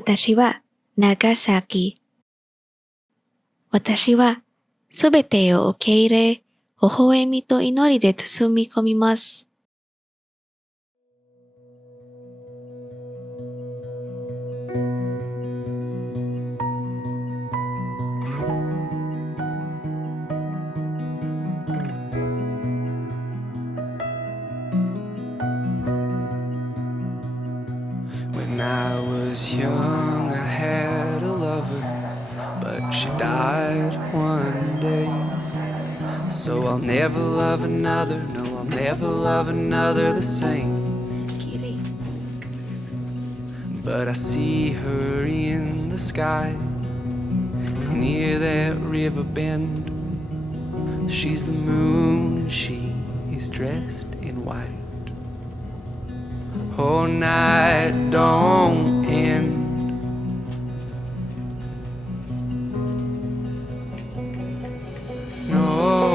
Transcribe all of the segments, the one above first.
私は長崎。私はすべてを受け入れ、微笑みと祈りで包み込みます。When I was young, I had a lover, but she died one day. So I'll never love another, no, I'll never love another the same. But I see her in the sky, near that river bend. She's the moon, she is dressed in white. Oh, night don't end. No.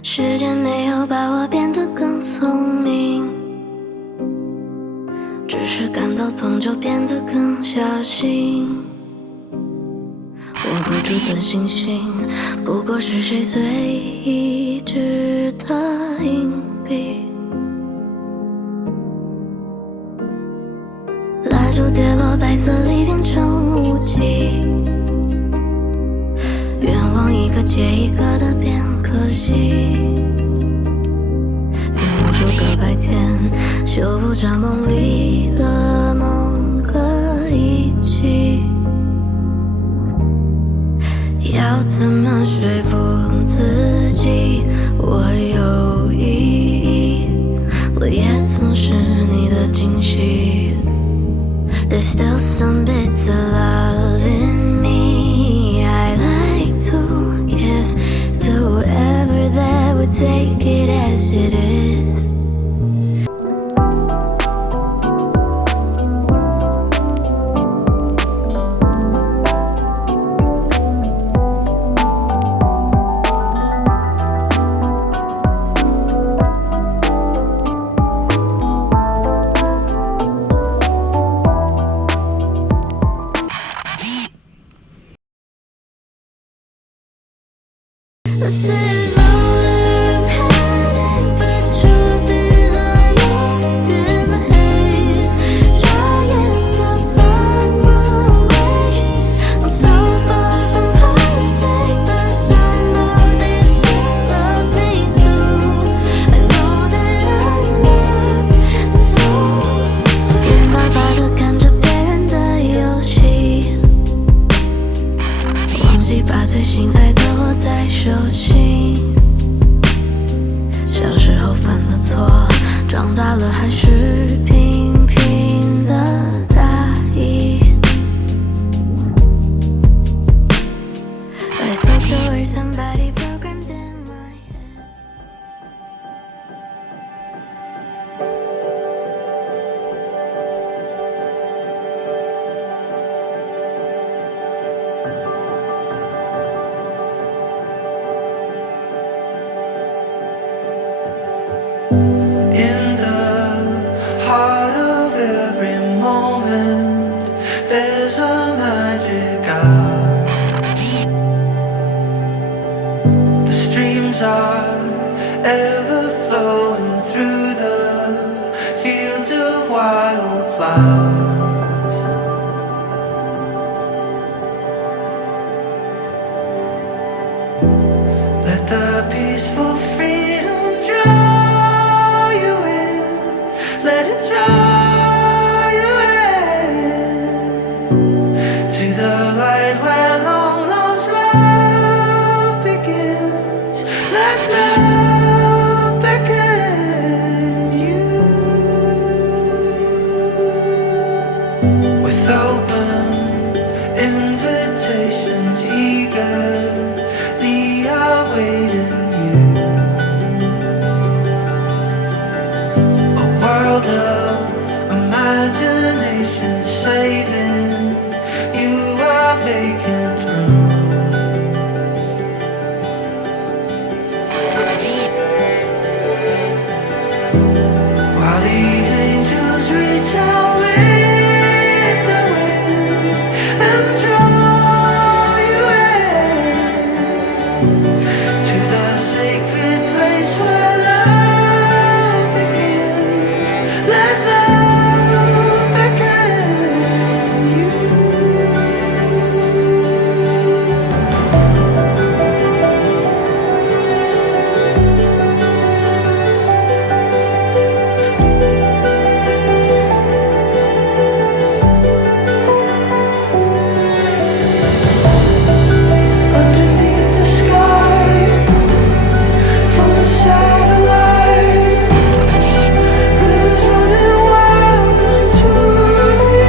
时间没有把我变得更聪明，只是感到痛就变得更小心。握不住的星星，不过是谁随意掷的硬币。蜡烛跌落白色里变成雾气，愿望一个接一个的变可惜。用无数个白天修补着梦里的梦 There's still some bits of love in me. I like to give to whoever that would take it as it is. I said, I'm heading, but truth is I'm lost in the haze, trying to find my way. I'm so far from perfect, but somehow they still love me too. I know that I'm loved, and so 无法把的看着别人的游戏，忘记把最心爱的握在手心。小时候犯的错，长大了还是频频的大意。I spoke the words somebody programmed in my head. In the heart of every moment, there's a magic hour. The streams are ever flowing through the fields of wildflowers. Let the peaceful freedom draw you in. Let it draw you in to the light where long lost love begins. Let love beckon you with open invitations, eagerly awaiting you. A world of imagination saving you a vacant room. While the angels reach out with the wind and draw you in to the sacred place where love begins. Let love beckon you. Underneath the sky, full of satellites, rivers running wild into the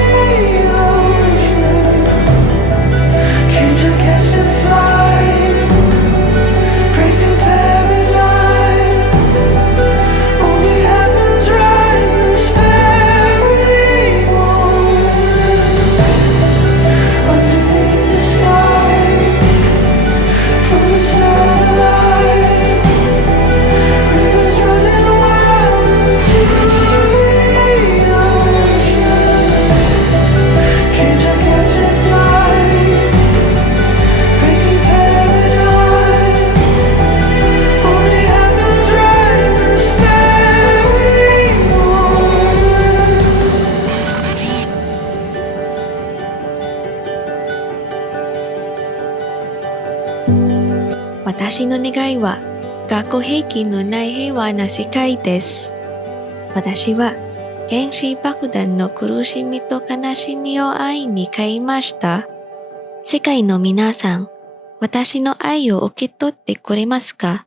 ocean. Dreams of catch and fly, breaking paradigms. Only happens right in this very moment. Underneath the sky, full of satellites, rivers running wild into the ocean. Dreams of catch and fly, breaking paradigms. Only happens right in this very moment. 私の願いは核兵器のない平和な世界です。私は原子爆弾の苦しみと悲しみを愛に変えました。世界の皆さん、私の愛を受け取ってくれますか？